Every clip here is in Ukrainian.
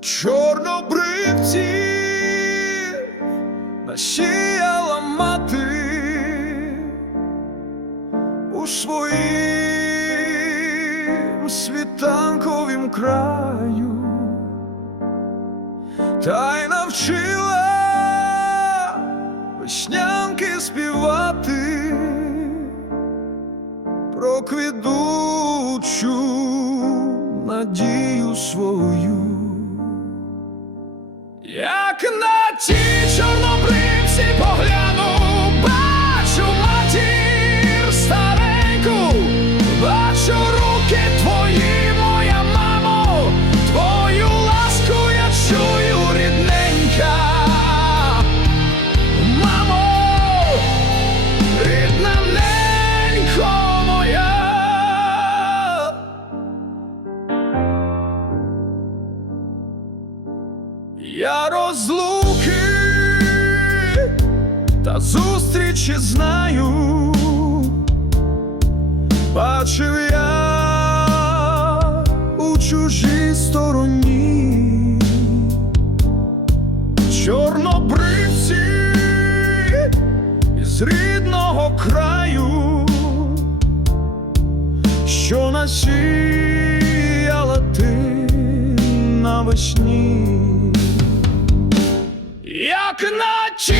чорнобривці насіяла мати у своїм світанковім краю, та й навчила веснянки співати про квітучу надію свою. Я розлуки та зустрічі знаю, бачив я у чужій стороні, чорнобривці із рідного краю, що насіяла ти навесні. Як на ті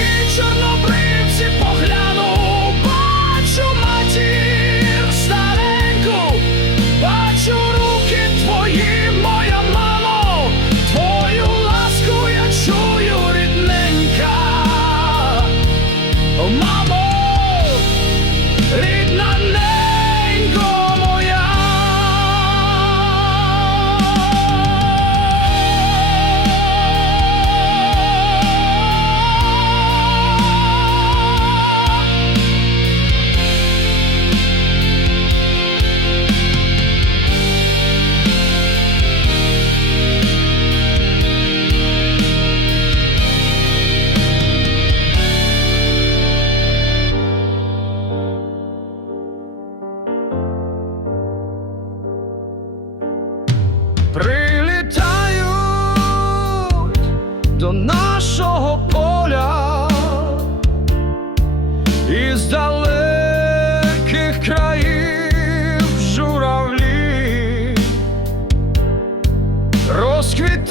прилітають до нашого поля із далеких країв журавлі розквітають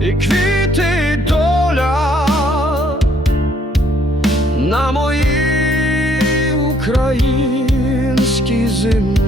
і квіти і доля на моїй українській землі.